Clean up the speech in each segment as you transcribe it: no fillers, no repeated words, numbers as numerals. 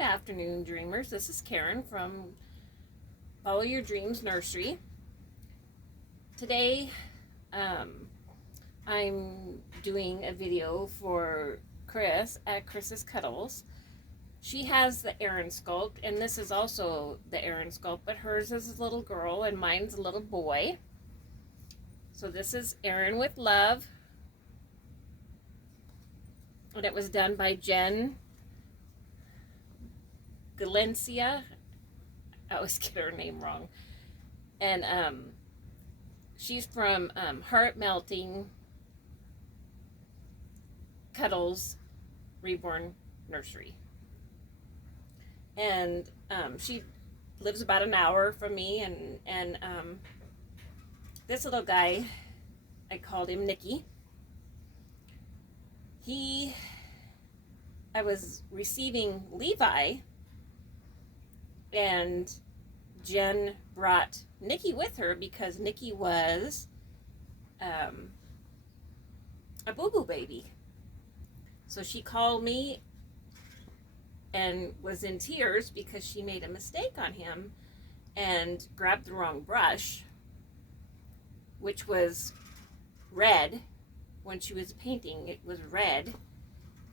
Good afternoon, dreamers. This is Karen from Follow Your Dreams Nursery. Today, I'm doing a video for Chris at Chris's Cuddles. She has the Erin Sculpt, and this is also the Erin Sculpt, but hers is a little girl and mine's a little boy. So this is Erin with Love, and it was done by Jen Galencia. I always get her name wrong. And she's from Heart Melting Cuddles Reborn Nursery. And she lives about an hour from me. And this little guy, I called him Nicky. I was receiving Levi, and Jen brought Nicky with her because Nicky was a boo-boo baby. So she called me and was in tears because she made a mistake on him and grabbed the wrong brush, which was red. When she was painting, it was red,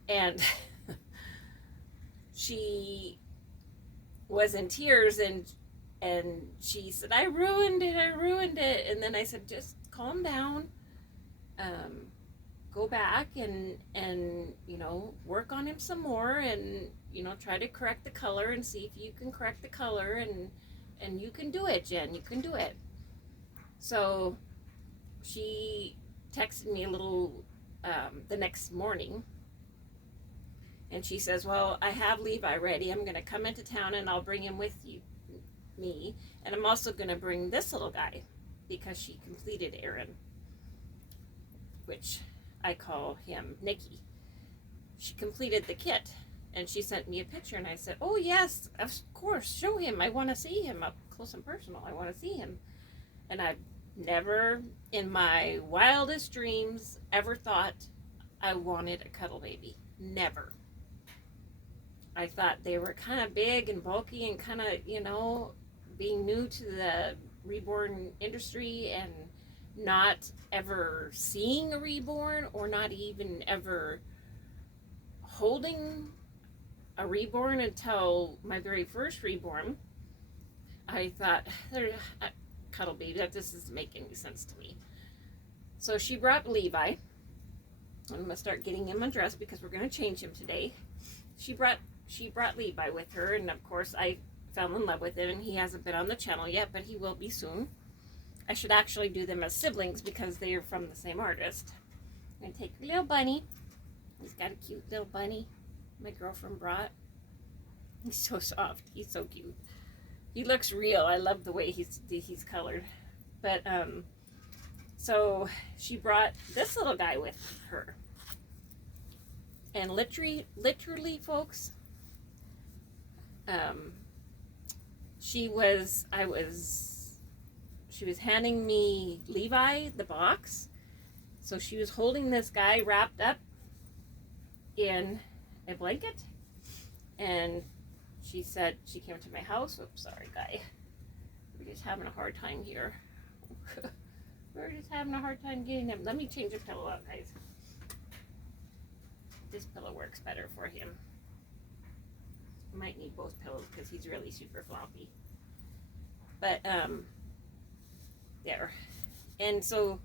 and she was in tears, and she said, I ruined it, and then I said, just calm down, go back and work on him some more, and try to correct the color and see if you can correct the color, and you can do it, Jen, you can do it. So she texted me a little the next morning, and she says, well, I have Levi ready. I'm going to come into town and I'll bring him with me, and I'm also going to bring this little guy because she completed Erin, which I call him Nicky. She completed the kit, and she sent me a picture, and I said, oh yes, of course, show him. I want to see him up close and personal. I want to see him. And I've never in my wildest dreams ever thought I wanted a cuddle baby. Never. I thought they were kind of big and bulky and kind of, being new to the reborn industry and not ever seeing a reborn or not even ever holding a reborn until my very first reborn. I thought, cuddle baby, that just doesn't make any sense to me. So she brought Levi. I'm gonna start getting him undressed because we're gonna change him today. She brought Levi with her, and of course I fell in love with him, and he hasn't been on the channel yet, but he will be soon. I should actually do them as siblings because they are from the same artist. I'm gonna take your little bunny. He's got a cute little bunny my girlfriend brought. He's so soft. He's so cute. He looks real. I love the way he's colored. But so she brought this little guy with her, and literally, folks, she was handing me Levi the box. So she was holding this guy wrapped up in a blanket, and she said she came to my house. Oops, sorry, guy. We're just having a hard time here. We're just having a hard time getting him. Let me change the pillow out, guys. This pillow works better for him. I might need both pillows because he's really super floppy. But, there. And so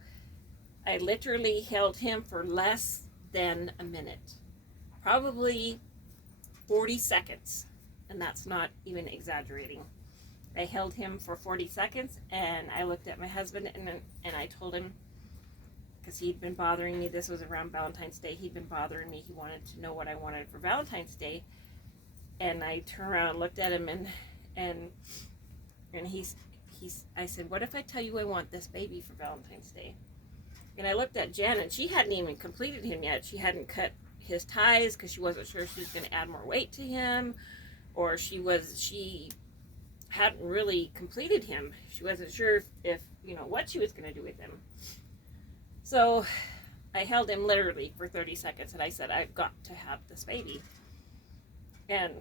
I literally held him for less than a minute. Probably 40 seconds. And that's not even exaggerating. I held him for 40 seconds, and I looked at my husband, and I told him, because he'd been bothering me, this was around Valentine's Day, he'd been bothering me, he wanted to know what I wanted for Valentine's Day, and I turned around and looked at him, and I said, what if I tell you I want this baby for Valentine's Day? And I looked at Jen, and she hadn't even completed him yet. She hadn't cut his ties because she wasn't sure she was going to add more weight to him, or she hadn't really completed him. She wasn't sure if what she was going to do with him. So I held him literally for 30 seconds, and I said, I've got to have this baby. And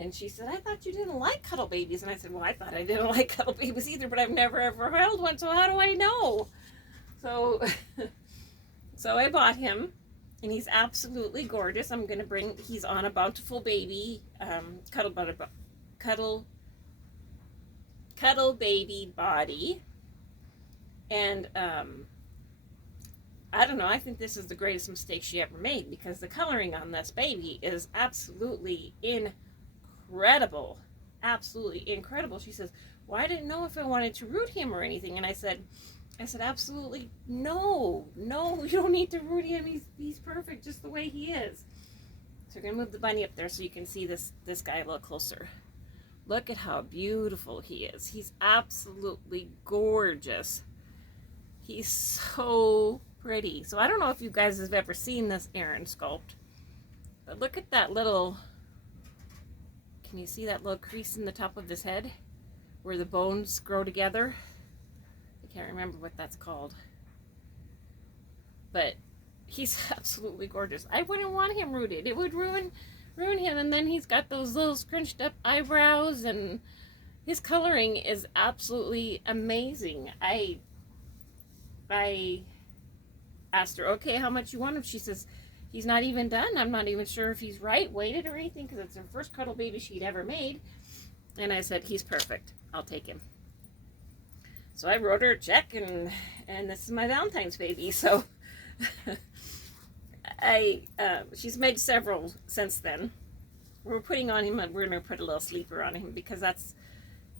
And she said, I thought you didn't like cuddle babies. And I said, well, I thought I didn't like cuddle babies either, but I've never ever held one, so how do I know? So, so I bought him, and he's absolutely gorgeous. I'm going to bring, he's on a Bountiful Baby, cuddle baby body. And I don't know, I think this is the greatest mistake she ever made, because the coloring on this baby is absolutely incredible. Absolutely incredible. She says, well, I didn't know if I wanted to root him or anything. And I said, absolutely no, you don't need to root him. He's perfect just the way he is. So we're going to move the bunny up there so you can see this guy a little closer. Look at how beautiful he is. He's absolutely gorgeous. He's so pretty. So I don't know if you guys have ever seen this Erin Sculpt, but look at that little, can you see that little crease in the top of his head where the bones grow together? I can't remember what that's called, but he's absolutely gorgeous. I wouldn't want him rooted. It would ruin him. And then he's got those little scrunched up eyebrows, and his coloring is absolutely amazing. I asked her, okay, how much you want him? She says, he's not even done. I'm not even sure if he's right weighted or anything, because it's her first cuddle baby she'd ever made. And I said, he's perfect. I'll take him. So I wrote her a check, and this is my Valentine's baby. So she's made several since then. We're putting on him, and we're going to put a little sleeper on him, because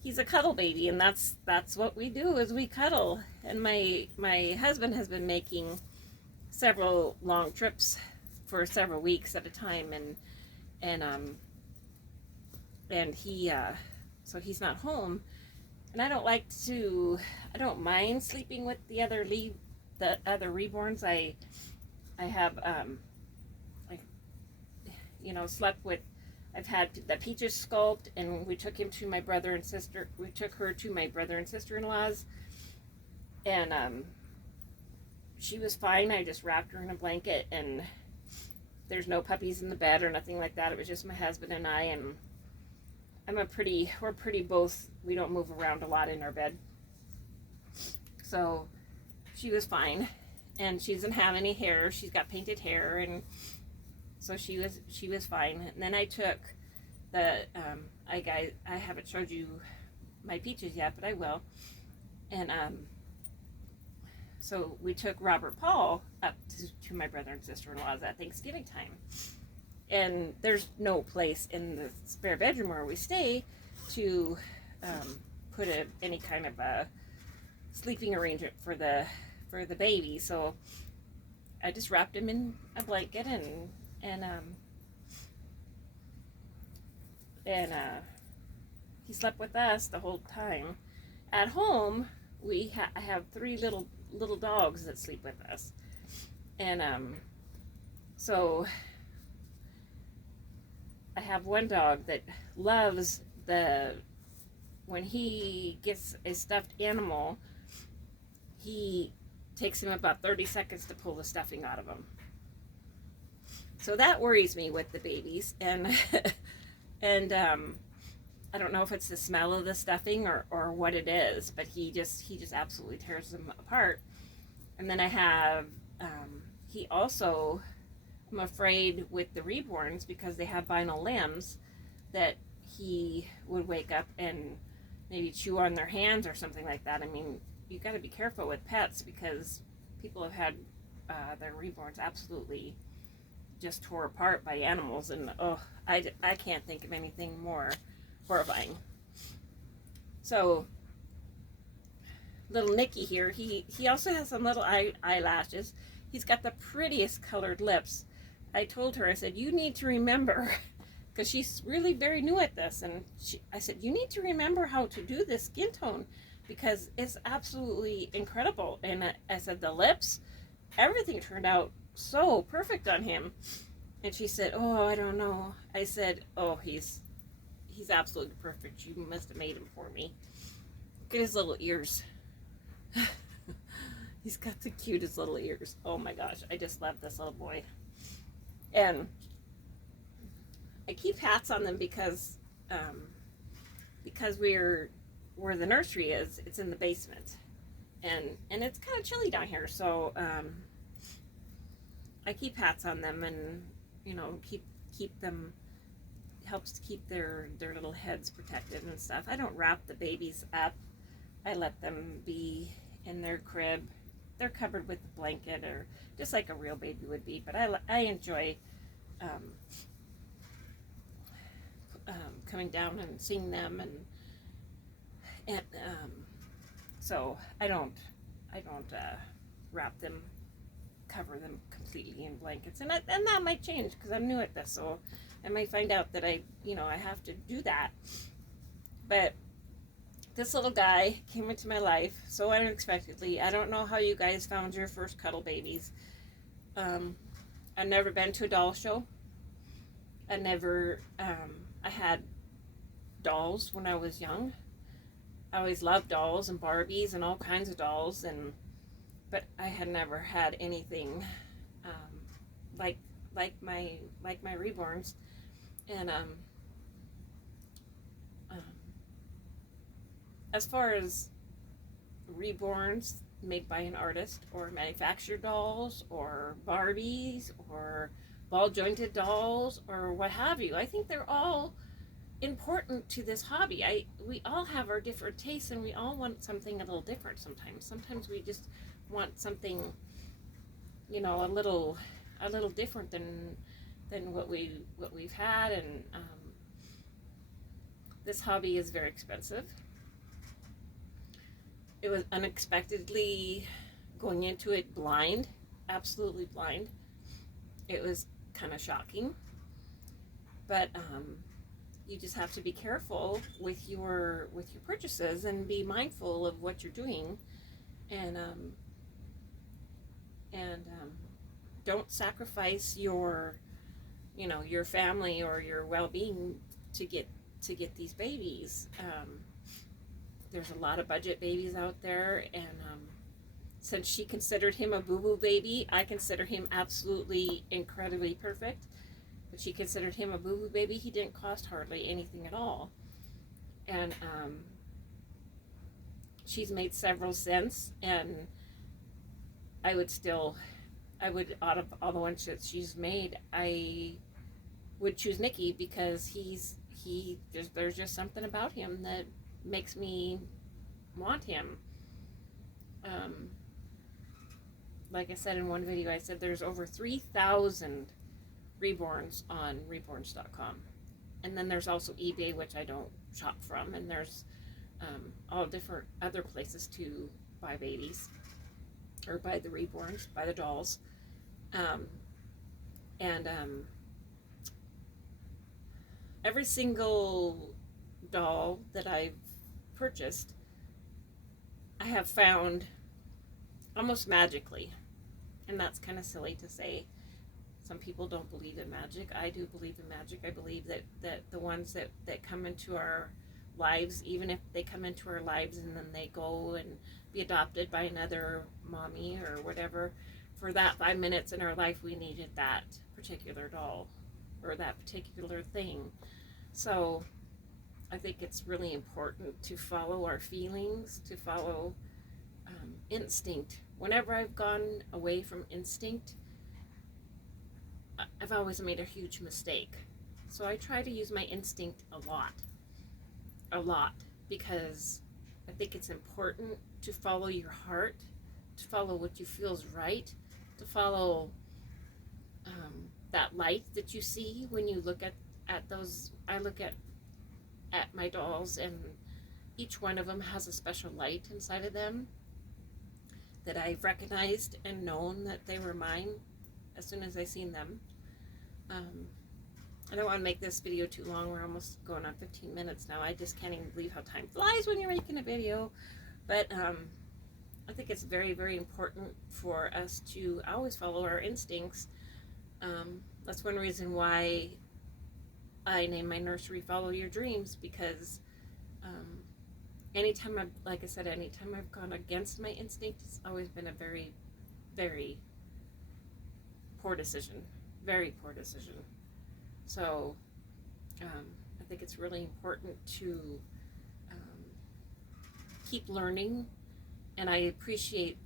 he's a cuddle baby, and that's what we do, is we cuddle. And my husband has been making several long trips for several weeks at a time, and he so he's not home, and I don't mind sleeping with the other reborns. I have slept with. I've had the Peaches Sculpt, and we took her to my brother and sister-in-laws, and she was fine. I just wrapped her in a blanket, and there's no puppies in the bed or nothing like that. It was just my husband and I, and we're pretty both, we don't move around a lot in our bed. So she was fine, and she doesn't have any hair. She's got painted hair, and so she was fine. And then I took the I haven't showed you my Peaches yet, but I will. And so we took Robert Paul up to my brother and sister-in-law's at Thanksgiving time. And there's no place in the spare bedroom where we stay to put any kind of a sleeping arrangement for the baby. So I just wrapped him in a blanket, and he slept with us the whole time. At home, I have 3 little dogs that sleep with us, and so I have one dog that loves when he gets a stuffed animal, he takes him about 30 seconds to pull the stuffing out of him. So that worries me with the babies, and I don't know if it's the smell of the stuffing or what it is, but he just absolutely tears them apart. And then I have he also, I'm afraid with the reborns, because they have vinyl limbs, that he would wake up and maybe chew on their hands or something like that. I mean, you got to be careful with pets, because people have had their reborns absolutely just tore apart by animals, and I can't think of anything more horrifying. So little Nicky here, he also has some little eyelashes. He's got the prettiest colored lips. I told her, I said, you need to remember, because she's really very new at this, and I said, you need to remember how to do this skin tone, because it's absolutely incredible. And I said, the lips, everything turned out so perfect on him. And she said, oh, I don't know. I said, oh, he's absolutely perfect. You must have made him for me. Look at his little ears. He's got the cutest little ears. Oh my gosh, I just love this little boy. And I keep hats on them because because where the nursery is, it's in the basement, and it's kind of chilly down here. So I keep hats on them, and keep them, helps to keep their little heads protected and stuff. I don't wrap the babies up. I let them be in their crib. They're covered with a blanket, or just like a real baby would be. But I enjoy coming down and seeing them, and so I don't wrap them, cover them completely in blankets, and that might change because I'm new at this, so I might find out that I have to do that. But this little guy came into my life so unexpectedly. I don't know how you guys found your first cuddle babies. I've never been to a doll show. I had dolls when I was young. I always loved dolls and Barbies and all kinds of dolls, but I had never had anything like my reborns. And as far as reborns made by an artist, or manufactured dolls, or Barbies, or ball jointed dolls, or what have you, I think they're all important to this hobby. We all have our different tastes, and we all want something a little different sometimes. Sometimes we just want something, a little different than what we've had, and this hobby is very expensive. It was unexpectedly going into it blind, absolutely blind. It was kind of shocking, but you just have to be careful with your purchases and be mindful of what you're doing, and don't sacrifice your family or your well-being to get these babies. There's a lot of budget babies out there, and since she considered him a boo-boo baby, I consider him absolutely incredibly perfect. But she considered him a boo-boo baby. He didn't cost hardly anything at all, and she's made several since, and I would out of all the ones that she's made, I would choose Nicky, because there's just something about him that makes me want him. Like I said in one video, I said there's over 3,000 reborns on reborns.com, and then there's also eBay, which I don't shop from, and there's all different other places to buy babies, or buy the reborns, buy the dolls, and every single doll that I've purchased, I have found almost magically, and that's kind of silly to say. Some people don't believe in magic. I do believe in magic. I believe that the ones that come into our lives, even if they come into our lives and then they go and be adopted by another mommy or whatever, for that 5 minutes in our life, we needed that particular doll or that particular thing. So I think it's really important to follow our feelings, to follow instinct. Whenever I've gone away from instinct, I've always made a huge mistake. So I try to use my instinct a lot, because I think it's important to follow your heart, to follow what you feel is right, to follow that light that you see when you look at those. I look at my dolls, and each one of them has a special light inside of them that I've recognized and known that they were mine as soon as I seen them. I don't want to make this video too long. We're almost going on 15 minutes now. I just can't even believe how time flies when you're making a video. But I think it's very, very important for us to always follow our instincts. That's one reason why I named my nursery Follow Your Dreams, because anytime I've gone against my instinct, it's always been a very, very poor decision. Very poor decision. So I think it's really important to keep learning, and I appreciate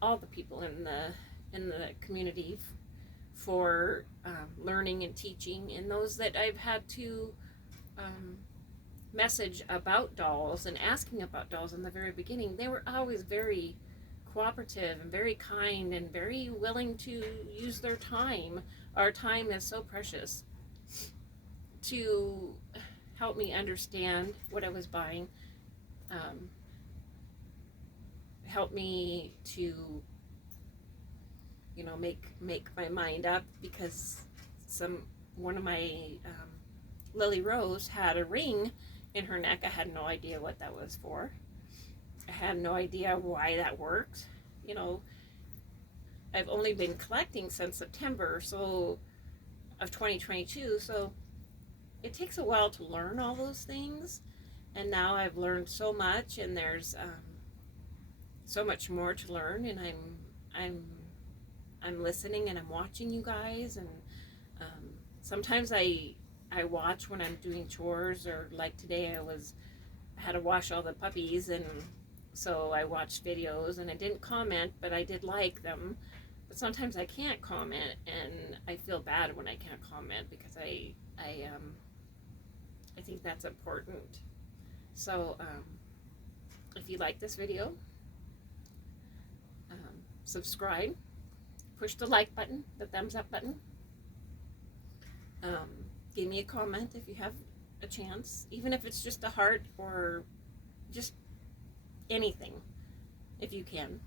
all the people in the community for learning and teaching, and those that I've had to message about dolls and asking about dolls in the very beginning. They were always very cooperative and very kind and very willing to use their time. Our time is so precious, to help me understand what I was buying, help me to, you know, make my mind up, because one of my Lily Rose had a ring in her neck. I had no idea what that was for. I had no idea why that worked. You know, I've only been collecting since September of 2022, so it takes a while to learn all those things. And now I've learned so much, and there's so much more to learn, and I'm listening and I'm watching you guys, and sometimes I watch when I'm doing chores, or like today I had to wash all the puppies, and so I watched videos, and I didn't comment, but I did like them. But sometimes I can't comment, and I feel bad when I can't comment, because I think that's important. So if you like this video, subscribe, push the like button, the thumbs up button. Give me a comment if you have a chance, even if it's just a heart or just anything, if you can.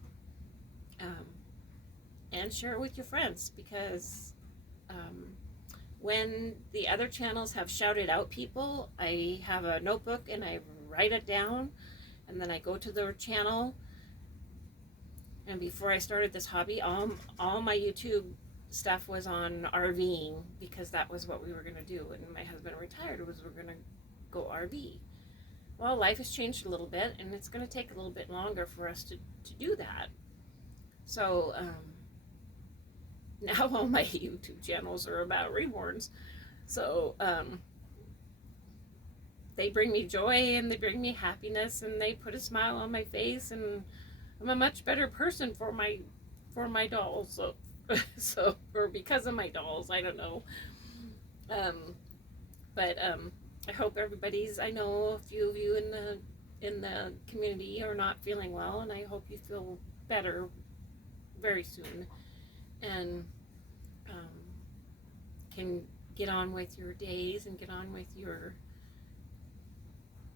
And share it with your friends, because when the other channels have shouted out people, I have a notebook and I write it down, and then I go to their channel. And before I started this hobby, all my YouTube stuff was on RVing, because that was what we were going to do. And my husband retired, we're going to go RV. Well, life has changed a little bit, and it's going to take a little bit longer for us to do that. So now all my YouTube channels are about reborns. So they bring me joy, and they bring me happiness, and they put a smile on my face, and I'm a much better person for my dolls. Or because of my dolls, I don't know. But I hope everybody's. I know a few of you in the community are not feeling well, and I hope you feel better very soon, and can get on with your days and get on with your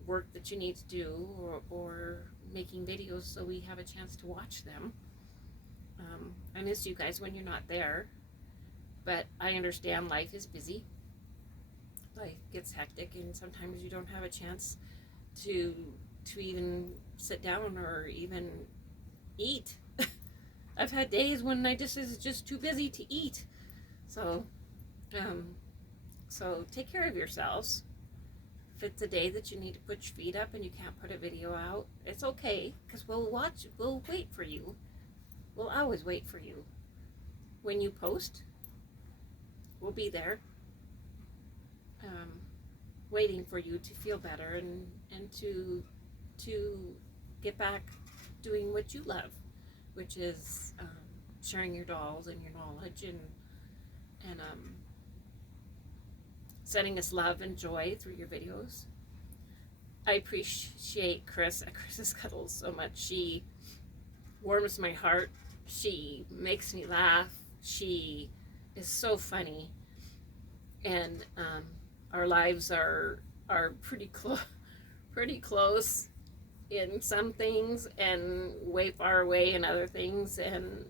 work that you need to do, or making videos so we have a chance to watch them. I miss you guys when you're not there, but I understand life is busy. Life gets hectic, and sometimes you don't have a chance to even sit down or even eat. I've had days when is just too busy to eat. So take care of yourselves. If it's a day that you need to put your feet up and you can't put a video out, it's okay, because we'll wait for you. We'll always wait for you. When you post, we'll be there, waiting for you to feel better, and to get back doing what you love, which is sharing your dolls and your knowledge, and sending us love and joy through your videos. I appreciate Chris's Cuddles so much. She warms my heart. She makes me laugh. She is so funny, and our lives are pretty close in some things, and way far away in other things. And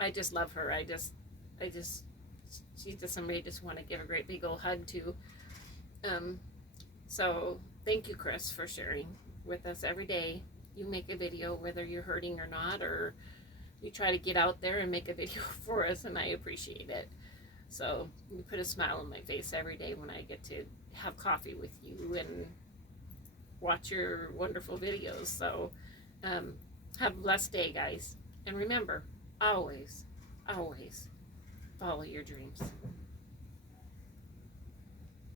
I just love her. She's just somebody I just want to give a great big old hug to. So thank you, Chris, for sharing with us every day. You make a video whether you're hurting or not, or you try to get out there and make a video for us, and I appreciate it. So you put a smile on my face every day when I get to have coffee with you and watch your wonderful videos. So have a blessed day, guys. And remember, always, always follow your dreams.